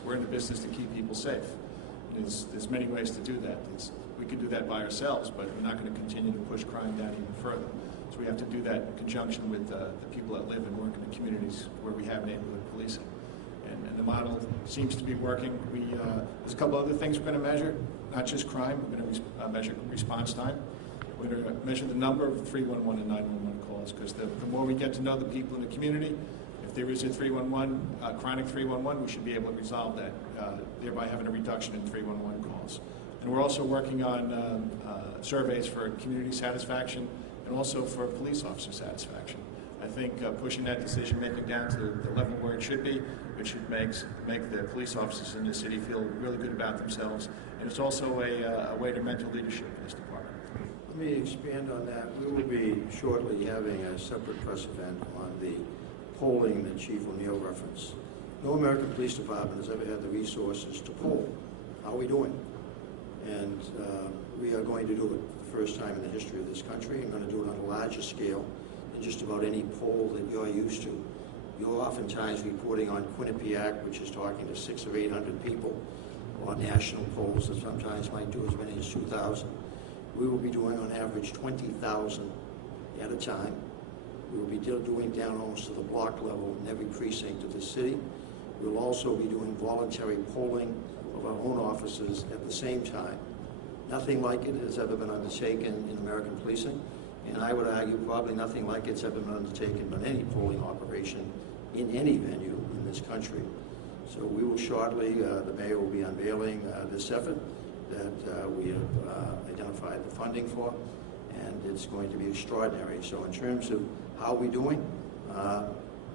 we're in the business to keep people safe. There's many ways to do that. We could do that by ourselves, but we're not going to continue to push crime down even further. So we have to do that in conjunction with the people that live and work in the communities where we have neighborhood policing. And the model seems to be working. There's a couple other things we're going to measure, not just crime. We're going to measure response time. We're going to measure the number of 311 and 911 calls, because the more we get to know the people in the community, if there is a 311, chronic 311, we should be able to resolve that, thereby having a reduction in 311 calls. And we're also working on surveys for community satisfaction and also for police officer satisfaction. I think pushing that decision-making down to the level where it should be, which should make the police officers in the city feel really good about themselves. And it's also a way to mentor leadership in this department. Let me expand on that. We will be shortly having a separate press event on the polling that Chief ONeil referenced. No American police department has ever had the resources to poll. How are we doing? And we are going to do it for the first time in the history of this country. I'm going to do it on a larger scale than just about any poll that you're used to. You're oftentimes reporting on Quinnipiac, which is talking to 600 or 800 people, or national polls that sometimes might do as many as 2,000. We will be doing on average 20,000 at a time. We will be doing down almost to the block level in every precinct of the city. We'll also be doing voluntary polling of our own officers at the same time. Nothing like it has ever been undertaken in American policing, and I would argue probably nothing like it's ever been undertaken on any polling operation in any venue in this country. So we will shortly, the mayor will be unveiling this effort that we have identified the funding for, and it's going to be extraordinary. So in terms of how we're doing,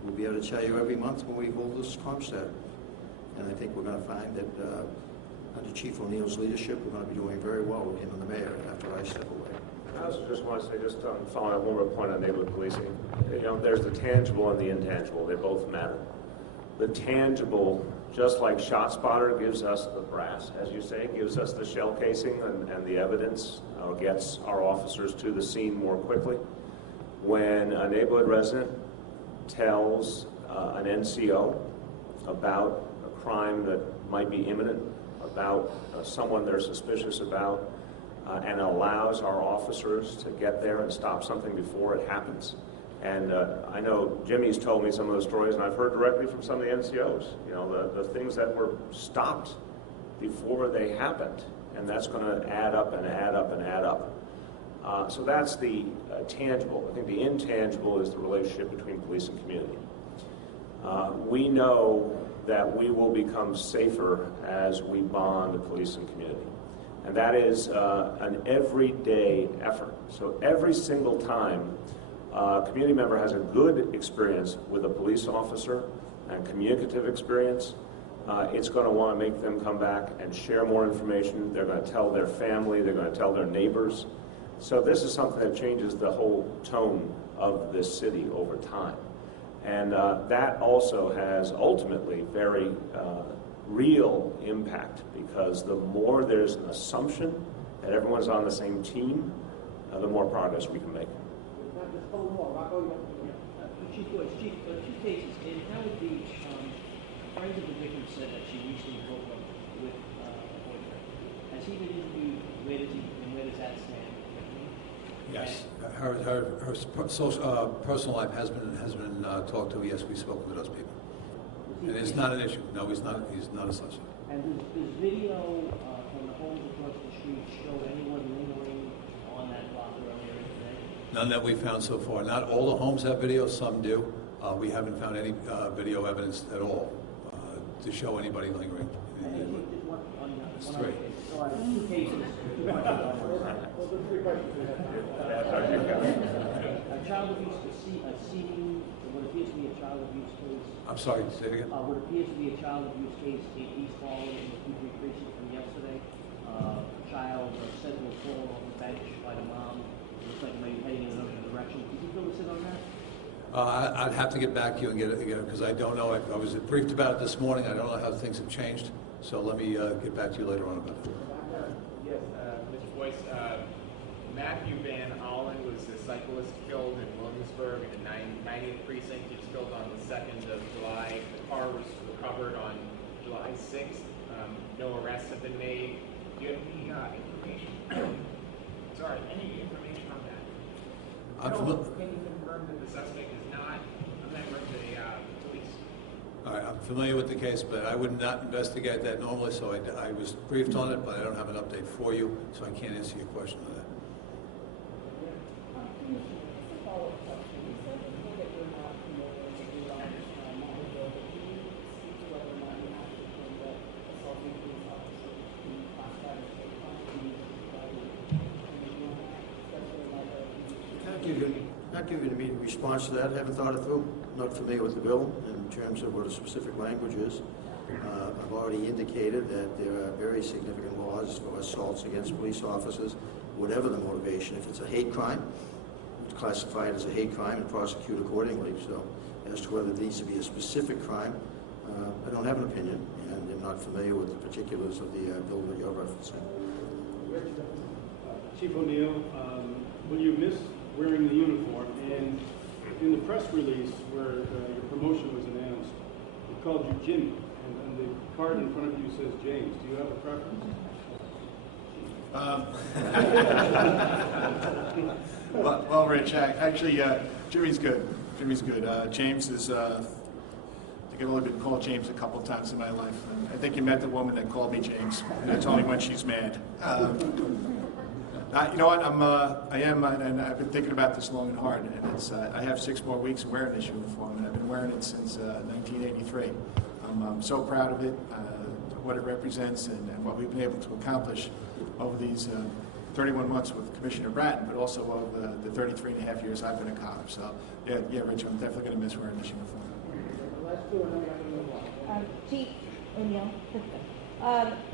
we'll be able to tell you every month when we hold this CompStat. And I think we're going to find that under Chief ONeil's leadership, we're going to be doing very well with him and the mayor after I step away. I also just want to say, just following up one more point on neighborhood policing, there's the tangible and the intangible. They both matter. the tangible, just like ShotSpotter gives us the brass, as you say, gives us the shell casing and the evidence, or gets our officers to the scene more quickly. When a neighborhood resident tells an NCO about a crime that might be imminent, about someone they're suspicious about, and allows our officers to get there and stop something before it happens. And I know Jimmy's told me some of those stories, and I've heard directly from some of the NCOs, you know, the things that were stopped before they happened, and that's going to add up and add up and add up. So that's the tangible. I think the intangible is the relationship between police and community. We know that we will become safer as we bond the police and community. And that is an everyday effort. So every single time a community member has a good experience with a police officer and communicative experience, it's going to want to make them come back and share more information. They're going to tell their family. They're going to tell their neighbors. So this is something that changes the whole tone of this city over time. And that also has ultimately very real impact, because the more there's an assumption that everyone's on the same team, the more progress we can make. Chief Boyce, two cases. In Howard Beach, friends of the victim said that she recently broke up with a boyfriend. Has he been interviewed? Where does that stand? Yes, her personal life has been talked to. Yes, we've spoken to those people, and it's not an issue. No, he's not a suspect. And does video from the homes across the street show anyone lingering on that block earlier today? None that we've found so far. Not all the homes have video. Some do. We haven't found any video evidence at all to show anybody lingering. It's three. Two cases. A child abuse, what appears to be a child abuse case. I'm sorry, say it again. What appears to be a child abuse case in East Harlem in the Cooper precinct from yesterday. A child said to have fallen off the bench by the mom. It looks like maybe heading in another direction. Could you fill us in on that? I'd have to get back to you and get it because I don't know. I was briefed about it this morning. I don't know how things have changed. So let me get back to you later on about it. Yes, Mr. Boyce, Matthew Van Allen was a cyclist killed in Williamsburg in the 90th precinct. He was killed on the 2nd of July. The car was recovered on July 6th. No arrests have been made. Do you have any information? Sorry, any information on that? Can you confirm that the suspect is not a member of the police? All right, I'm familiar with the case, but I would not investigate that normally, so I was briefed on it, but I don't have an update for you, so I can't answer your question on that. Not give you an immediate response to that. Haven't thought it through. Not familiar with the bill in terms of what a specific language is. I've already indicated that there are very significant laws for assaults against police officers, whatever the motivation. If it's a hate crime, it's classified as a hate crime and prosecute accordingly. So as to whether it needs to be a specific crime, I don't have an opinion, and I'm not familiar with the particulars of the bill that you're referencing. Chief ONeil, when you missed wearing the uniform, and in the press release where your promotion was announced, it called you Jimmy, and the card in front of you says James. Do you have a preference? Well, Rich, actually, Jimmy's good. Jimmy's good. James is, I think I've only been called James a couple of times in my life. I think you met the woman that called me James, and that's only when she's mad. You know what? I am, and I've been thinking about this long and hard. And it's, I have 6 more weeks of wearing this uniform, and I've been wearing it since 1983. I'm so proud of it, what it represents, and what we've been able to accomplish over these 31 months with Commissioner Bratton, but also over the 33 and a half years I've been a cop. So, yeah, Rich, I'm definitely going to miss wearing this uniform. Chief ONeil,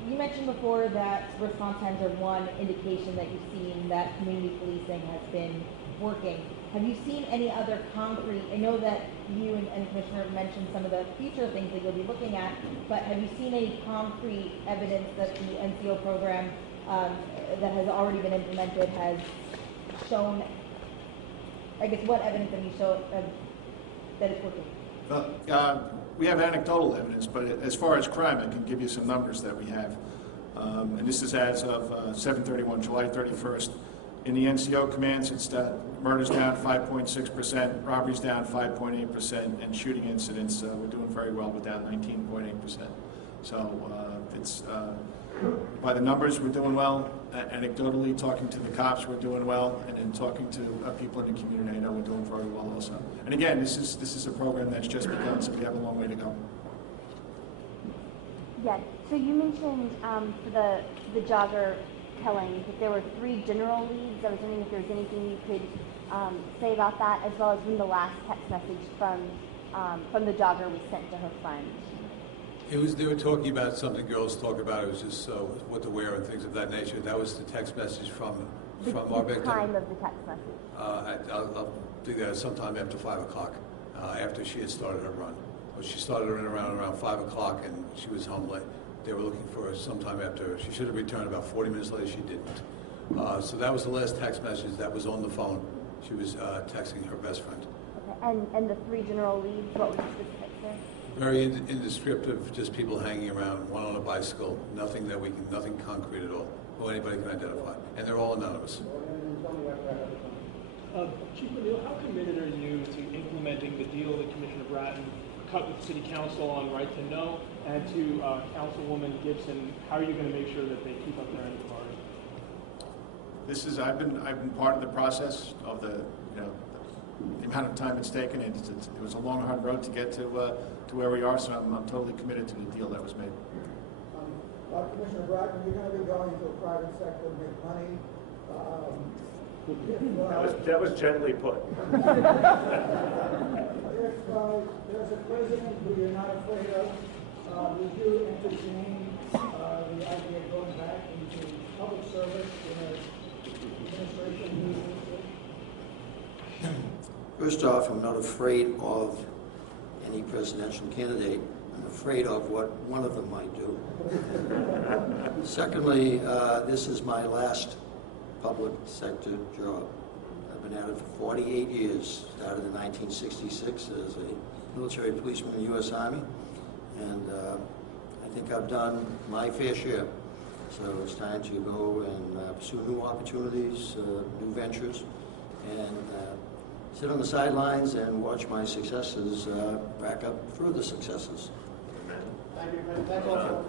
you mentioned before that response times are one indication that you've seen that community policing has been working. Have you seen any other concrete, I know that you and Commissioner mentioned some of the future things that you'll be looking at, but have you seen any concrete evidence that the NCO program that has already been implemented has shown, I guess, what evidence have you shown that it's working? We have anecdotal evidence, but as far as crime, I can give you some numbers that we have. And this is as of 7/31, July 31st. In the NCO commands, it's murders down 5.6%, robberies down 5.8%, and shooting incidents, we're doing very well, we're down 19.8%. So it's by the numbers, we're doing well. Anecdotally, talking to the cops, we're doing well, and then talking to people in the community, I know we're doing very well also. And again, this is a program that's just begun, so we have a long way to go. Yeah, so you mentioned for the jogger killing that there were 3 general leads. I was wondering if there was anything you could say about that, as well as when the last text message from the jogger was sent to her friend. They were talking about something girls talk about. It was just what to wear and things of that nature. That was the text message from our victim. The time of the text message. I'll do that sometime after 5 o'clock, after she had started her run. Well, she started her in around 5 o'clock, and she was home late. They were looking for her sometime after. She should have returned about 40 minutes later. She didn't. So that was the last text message that was on the phone. She was texting her best friend. Okay. And the 3 general leads, what was the specifics there? Very indescriptive, just people hanging around, one on a bicycle, nothing concrete at all, who anybody can identify. And they're all anonymous. Chief ONeil, how committed are you to implementing the deal that Commissioner Bratton cut with City Council on right to know, and to Councilwoman Gibson, how are you going to make sure that they keep up their end of the bargain? I've been part of the process of the amount of time it's taken. It was a long, hard road to get to where we are, so I'm totally committed to the deal that was made. Commissioner Bratton, you're going to be going to the private sector to make money. That was gently put. If there's a president who you're not afraid of, would you entertain the idea of going back into public service in an administration? First off, I'm not afraid of any presidential candidate. I'm afraid of what one of them might do. Secondly, this is my last public sector job. I've been at it for 48 years, started in 1966 as a military policeman in the U.S. Army, and I think I've done my fair share. So it's time to go and pursue new opportunities, new ventures, and sit on the sidelines and watch my successes back up further successes. Thank you. Thank you.